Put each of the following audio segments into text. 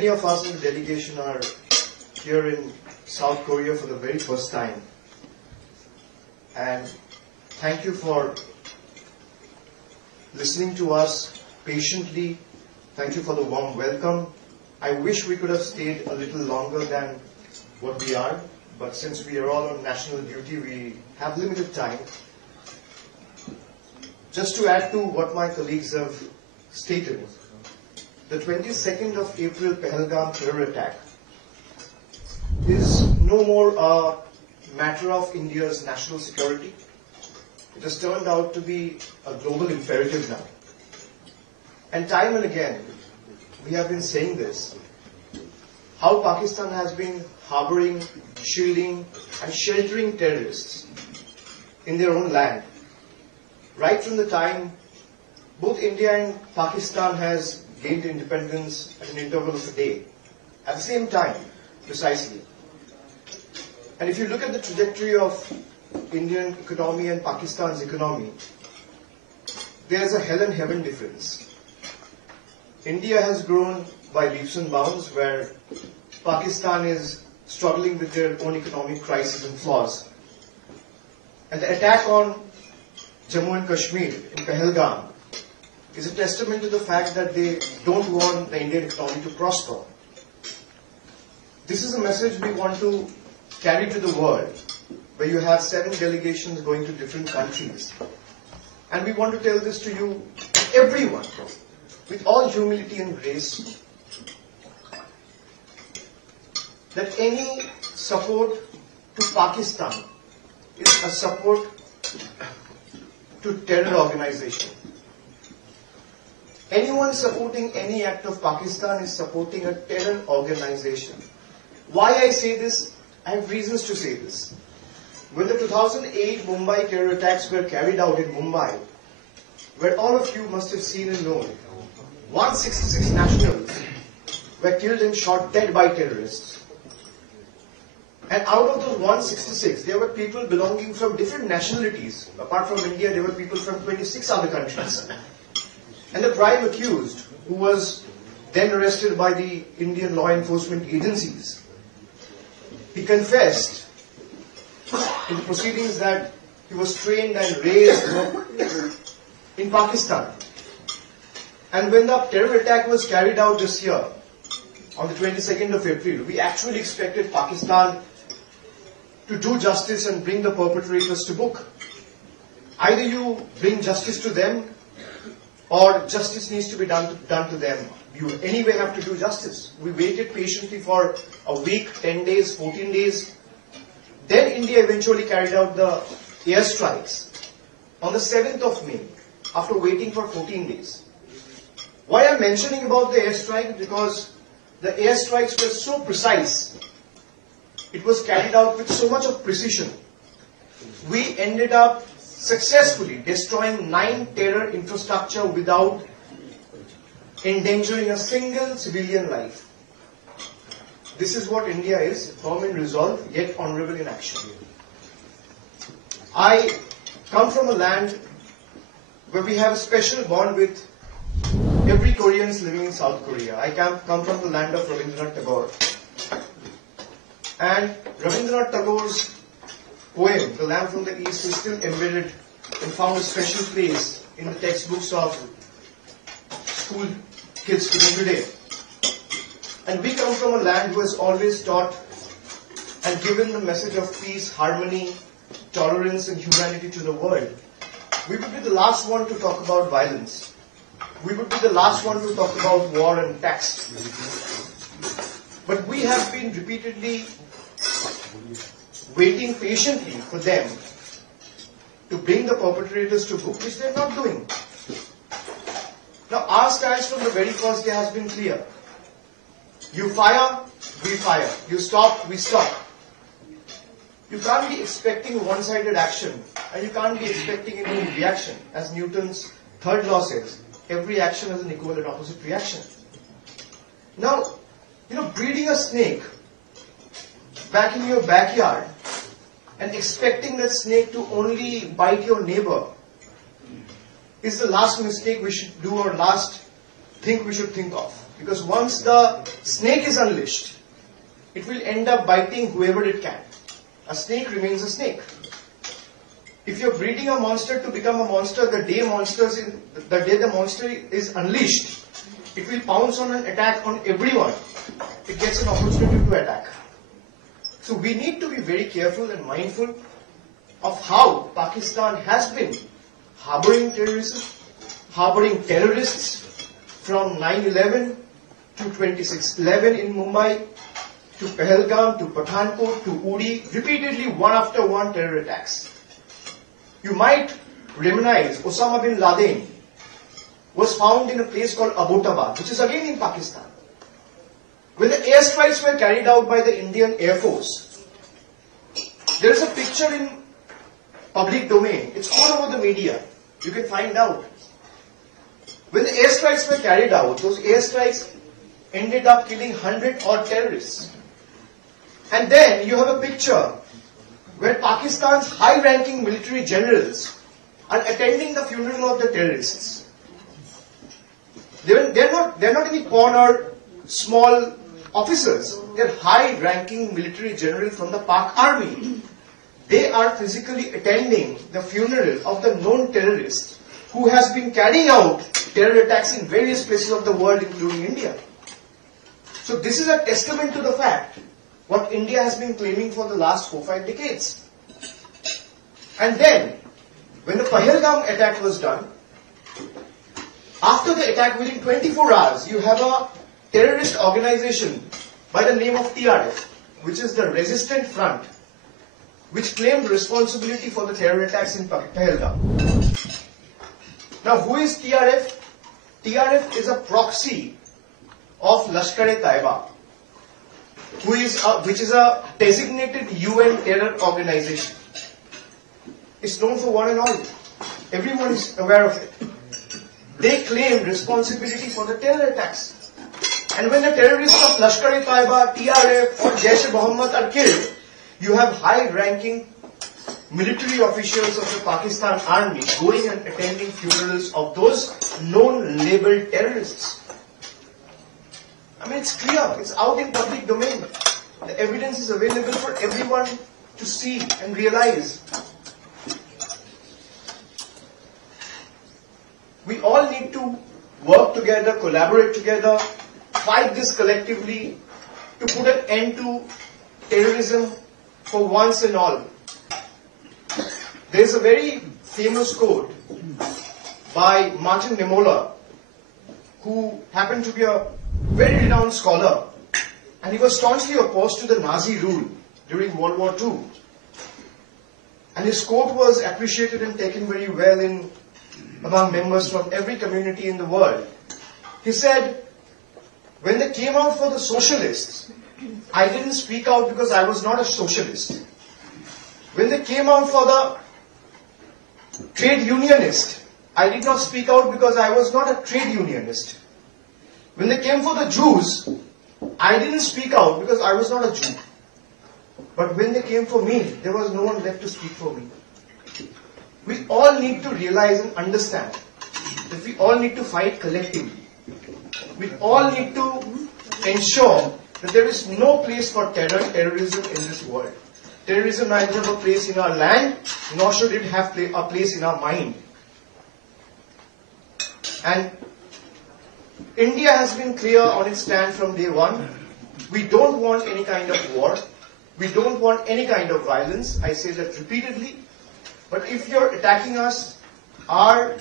Many of us in the delegation are here in South Korea for the very first time. And thank you for listening to us patiently. Thank you for the warm welcome. I wish we could have stayed a little longer than what we are, but since we are all on national duty, we have limited time. Just to add to what my colleagues have stated, the 22nd of April Pahalgam terror attack is no more a matter of India's national security. It has turned out to be a global imperative now. And time and again, we have been saying this, how Pakistan has been harboring, shielding and sheltering terrorists in their own land. Right from the time both India and Pakistan has gained independence at an interval of a day, at the same time, precisely. And if you look at the trajectory of Indian economy and Pakistan's economy, there is a hell and heaven difference. India has grown by leaps and bounds, where Pakistan is struggling with their own economic crisis and flaws. And the attack on Jammu and Kashmir in Pahalgam is a testament to the fact that they don't want the Indian economy to prosper. This is a message we want to carry to the world, where you have 7 delegations going to different countries. And we want to tell this to you, everyone, with all humility and grace, that any support to Pakistan is a support to terror organization. Anyone supporting any act of Pakistan is supporting a terror organization. Why I say this? I have reasons to say this. When the 2008 Mumbai terror attacks were carried out in Mumbai, where all of you must have seen and known, 166 nationals were killed and shot dead by terrorists. And out of those 166, there were people belonging from different nationalities. Apart from India, there were people from 26 other countries. And the prime accused, who was then arrested by the Indian law enforcement agencies, he confessed in the proceedings that he was trained and raised in Pakistan. And when the terror attack was carried out this year, on the 22nd of April, we actually expected Pakistan to do justice and bring the perpetrators to book. Either you bring justice to them, or justice needs to be done to them. You anyway have to do justice. We waited patiently for a week, 10 days, 14 days. Then India eventually carried out the airstrikes on the 7th of May, after waiting for 14 days. Why I'm mentioning about the airstrike? Because the airstrikes were so precise. It was carried out with so much of precision. We ended up successfully destroying 9 terror infrastructure without endangering a single civilian life. This is what India is, firm in resolve, yet honorable in action. I come from a land where we have a special bond with every Korean living in South Korea. I come from the land of Rabindranath Tagore. And Rabindranath Tagore's poem, The Lamb from the East, is still embedded and found a special place in the textbooks of school kids today. And we come from a land who has always taught and given the message of peace, harmony, tolerance and humanity to the world. We would be the last one to talk about violence. We would be the last one to talk about war and tax. But we have been repeatedly waiting patiently for them to bring the perpetrators to book, which they're not doing. Now, our stance from the very first day has been clear. You fire, we fire. You stop, we stop. You can't be expecting one-sided action, and you can't be expecting any reaction. As Newton's third law says, every action has an equal and opposite reaction. Now, breeding a snake back in your backyard and expecting that snake to only bite your neighbor is the last mistake we should do, or last think we should think of. Because once the snake is unleashed, it will end up biting whoever it can. A snake remains a snake. If you're breeding a monster to become a monster, the day the monster is unleashed, it will pounce on an attack on everyone. It gets an opportunity to attack. So we need to be very careful and mindful of how Pakistan has been harboring terrorism, harboring terrorists from 9/11 to 26/11 in Mumbai, to Pahalgam, to Pathankot, to Uri, repeatedly one after one terror attacks. You might reminisce Osama bin Laden was found in a place called Abbottabad, which is again in Pakistan. When the airstrikes were carried out by the Indian Air Force, there is a picture in public domain. It's all over the media. You can find out. When the airstrikes were carried out, those airstrikes ended up killing 100 odd terrorists. And then you have a picture where Pakistan's high-ranking military generals are attending the funeral of the terrorists. They're not any corner small officers. They're high-ranking military generals from the Pak army. They are physically attending the funeral of the known terrorist who has been carrying out terror attacks in various places of the world, including India. So this is a testament to the fact what India has been claiming for the last 4-5 decades. And then, when the Pahalgam attack was done, after the attack, within 24 hours, you have a terrorist organization by the name of TRF, which is the Resistant Front, which claimed responsibility for the terror attacks in Pahalgam. Now, who is TRF? TRF is a proxy of Lashkar-e-Taiba, which is a designated UN terror organization. It's known for one and all. Everyone is aware of it. They claim responsibility for the terror attacks. And when the terrorists of Lashkar-e-Taiba, TRF or Jaish-e-Mohammed are killed, you have high-ranking military officials of the Pakistan army going and attending funerals of those known labeled terrorists. I mean, it's clear. It's out in public domain. The evidence is available for everyone to see and realize. We all need to work together, collaborate together, fight this collectively to put an end to terrorism for once and all. There is a very famous quote by Martin Niemöller, who happened to be a very renowned scholar, and he was staunchly opposed to the Nazi rule during World War II. And his quote was appreciated and taken very well among members from every community in the world. He said, when they came out for the socialists, I didn't speak out because I was not a socialist. When they came out for the trade unionist, I did not speak out because I was not a trade unionist. When they came for the Jews, I didn't speak out because I was not a Jew. But when they came for me, there was no one left to speak for me. We all need to realize and understand that we all need to fight collectively. We all need to ensure that there is no place for terrorism in this world. Terrorism neither have a place in our land, nor should it have a place in our mind. And India has been clear on its stand from day one. We don't want any kind of war. We don't want any kind of violence. I say that repeatedly. But if you're attacking us, our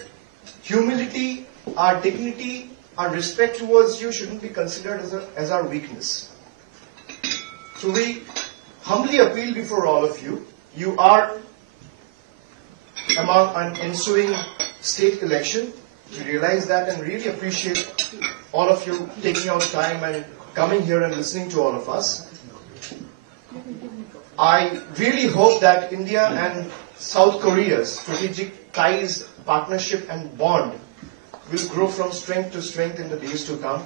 humility, our dignity, our respect towards you shouldn't be considered as our weakness. So we humbly appeal before all of you. You are among an ensuing state election. We realize that and really appreciate all of you taking out time and coming here and listening to all of us. I really hope that India and South Korea's strategic ties, partnership and bond will grow from strength to strength in the days to come.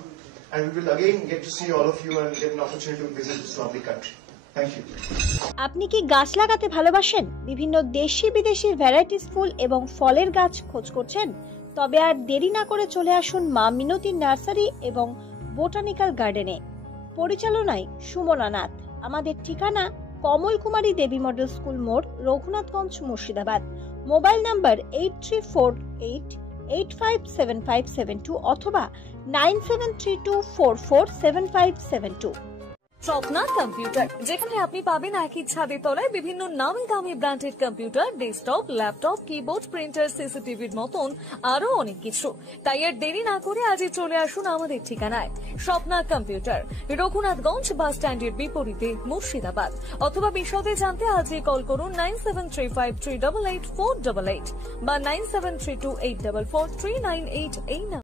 And we will again get to see all of you and get an opportunity to visit this lovely country. Thank you. আপনি কি গাছ লাগাতে ভালোবাসেন? বিভিন্ন দেশি বিদেশি varieties ফুল এবং ফলের গাছ খোঁজ করছেন? তবে আর দেরি না করে চলে আসুন মা মিনতি নার্সারি এবং বোটানিক্যাল গার্ডেনে। পরিচালনায় সুমনা নাথ। আমাদের ঠিকানা কমল কুমারী দেবী মডেল স্কুল মোড়, রঘুনাথগঞ্জ, মুর্শিদাবাদ। মোবাইল নাম্বার 8348857572 অথবা 9732447572। স্বপ্না কম্পিউটার, যেখানে আপনি পাবেন একই ছাদের তলায় বিভিন্ন নামি দামি branded computer, desktop, laptop, keyboard, printer, সিসিটিভির মতন আরো অনেক কিছু। তাই আর দেরি না করে আজই চলে আসুন আমাদের ঠিকানায়। স্বপ্না কম্পিউটার, রঘুনাথগঞ্জ বাস স্ট্যান্ডের বিপরীতে, মুর্শিদাবাদ। অথবা বিশদে জানতে আজই কল করুন 9735388488 বা 9732844398 এই